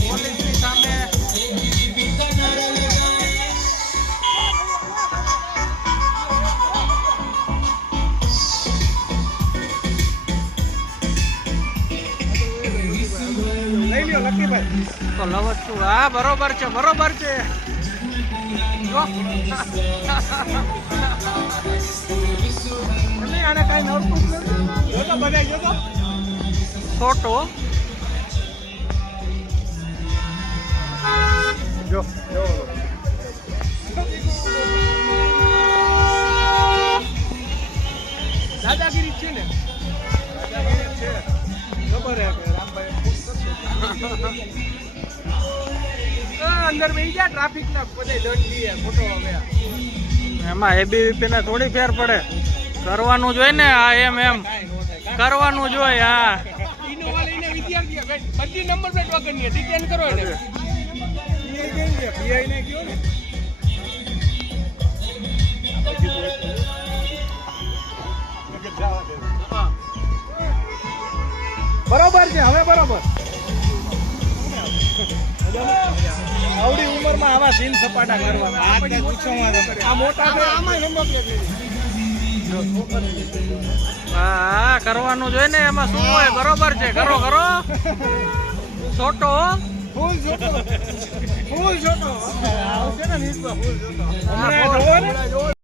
પોલીસની સામે લઈ લ્યો લક્કીભાઈ તો હા બરોબર છે બરોબર છે. જો આને કાંઈ નડતું જ નથી જોતો બધા જોતો છોટો જો જો. દાદાગીરી છે ને? દાદાગીરી છે. ખબર હે કે રામભાઈ ખુશ કરશે. આ અંદર બેસી ગયા ટ્રાફિક ના બધે દંડ દીએ હવે એમાં એબીવીપી ને થોડી ફેર પડે. કરવાનું જોઈએ ને આ એમ એમ. કરવાનું જોઈએ હા. બધી નંબર પ્લેટ વગરની ડિટેન કરો એને. પીઆઈ કેમ છે? પીઆઈ ને કયો ને? બરોબર છે હવે બરોબર. આવડી ઉંમરમાં આવા સીન સપાટા કરવા આ મોટા આમાં નંબર હા, કરવાનું જોઈએ ને એમાં શું હોય બરોબર છે? કરો કરો છોટો ફૂલ છોટો. ફૂલ છોટો. આવશે ને ફૂલ જોતો